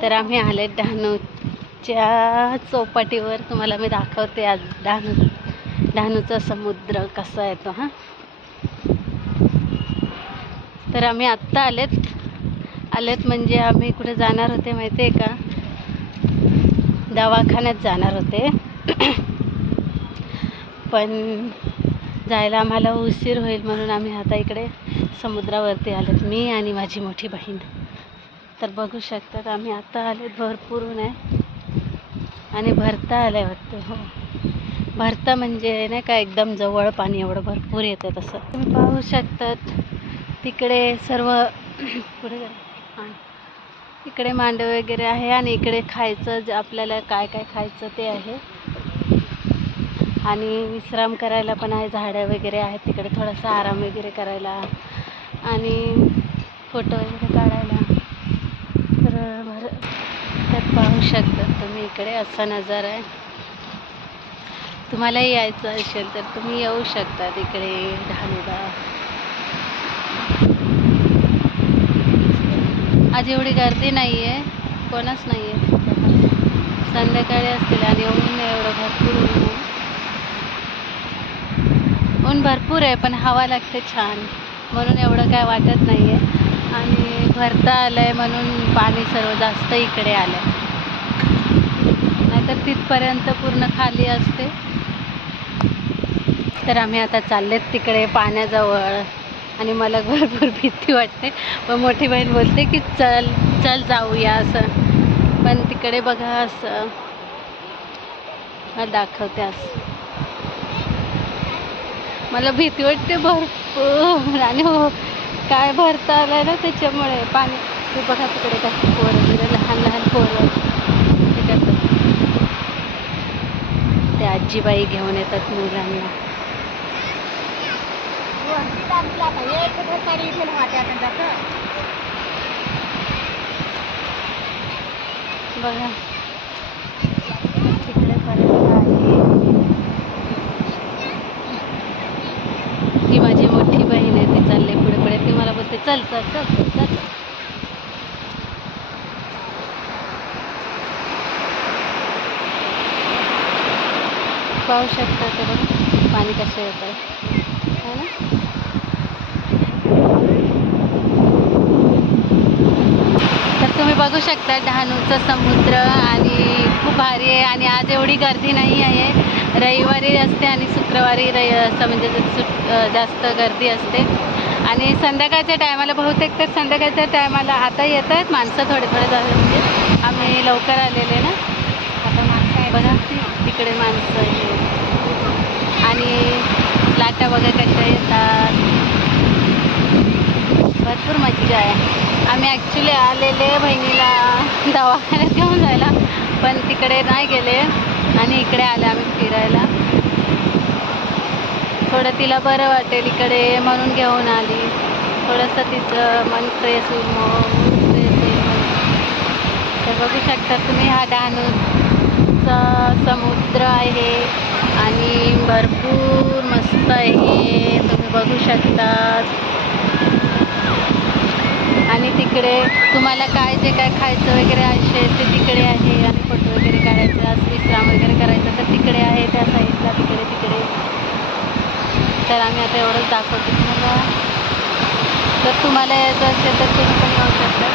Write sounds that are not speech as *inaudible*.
तर आम्ही आले डहाणूच्या चौपाटीवर. तुम्हाला मी दाखवते आज डहाणू डहाणूचा समुद्र कसा येतो हा हां. तर आम्ही आत्ता आलेत. आलेत म्हणजे आम्ही कुठे जाणार होते माहिती आहे का? दवाखान्यात जाणार होते. पण जायला आम्हाला उशीर होईल म्हणून आम्ही आता इकडे समुद्रावरती आलेत. मी आणि माझी मोठी बहीण. तर बघू शकतात आम्ही आता आले भरपूर ऊन आहे आणि भरता आलं वाटतं हो. भरता म्हणजे नाही का एकदम जवळ पाणी एवढं भरपूर येतं तसं. तुम्ही पाहू शकतात तिकडे सर्व *clears throat* पुढे इकडे मांडव वगैरे आहे आणि इकडे खायचं जे आपल्याला काय काय खायचं ते आहे. आणि विश्राम करायला पण आहे झाडं वगैरे आहेत तिकडे थोडासा आराम वगैरे करायला. आणि फोटो वगैरे काढायला तर भर त्यात पाहू शकता तुम्ही इकडे असा नजारा आहे. तुम्हालाही यायचं असेल तर तुम्ही येऊ शकता तिकडे डहाणूला. आज एवढी गर्दी नाही आहे कोणच नाही आहे संध्याकाळी असतील आणि ऊन एवढं भरपूर ऊन ऊन भरपूर आहे पण हवा लागते छान. म्हणून एवढं काय वाटत नाही आहे आणि भरता आलं आहे म्हणून पाणी सर्व जास्त इकडे आलं आहे तर तिथपर्यंत पूर्ण खाली असते. तर आम्ही आता चाललेत तिकडे पाण्याजवळ. आणि मला भरपूर भीती वाटते. पण मोठी बहीण बोलते की चल चल जाऊया असं. पण तिकडे बघा असं. मला दाखवते असं. मला भीती वाटते भरपूर. आणि हो काय भरता आलं ना त्याच्यामुळे. पाणी बघा तिकडे काय पोरं वगैरे लहान लहान पोरं ते करतात ते आजीबाई घेऊन येतात मुलांना. बघा. तिकडे पर्यंत आहे. ही माझी मोठी बहीण आहे ती चालली पुढे पुढे ती मला बोलते चल चल चल चल चल. पाहू शकता ते बघा. पाणी कसं येतं आहे हो ना? तर तुम्ही बघू शकता डहाणूचा समुद्र आणि खूप भारी आहे आणि आज एवढी गर्दी नाही आहे. रविवारी असते आणि शुक्रवारी रवि असं म्हणजे सुट जास्त गर्दी असते. आणि संध्याकाळच्या टायमाला बहुतेक तर संध्याकाळच्या टायमाला आता येत आहेत माणसं थोडे थोडे झाले म्हणजे. आम्ही लवकर आलेले ना. आता माणसं आहे बघा. तिकडे माणसं आहेत. आणि लाटा वगैरे कशा येतात. भरपूर मज्जा आहे. आम्ही ॲक्च्युली आलेले बहिणीला दवाखान्यात घेऊन जायला पण तिकडे नाही गेले आणि इकडे आले आम्ही फिरायला. थोडं तिला बरं वाटेल इकडे म्हणून घेऊन आली. थोडंसं तिचं मन फ्रेश होईल फ्रेश होईल तर बघू शकता तुम्ही हा असा समुद्र आहे आणि भरपूर मस्त आहे. तुम्ही बघू शकता आणि तिकडे तुम्हाला काय जे काय खायचं वगैरे असेल ते तिकडे आहे. आणि फोटो वगैरे काढायचा असं विश्राम वगैरे करायचं तर तिकडे आहे. त्या साईडला तिकडे तिकडे. तर आम्ही आता एवढंच दाखवतो तुम्हाला. जर तुम्हाला यायचं असेल तर तुम्ही पण येऊ शकता.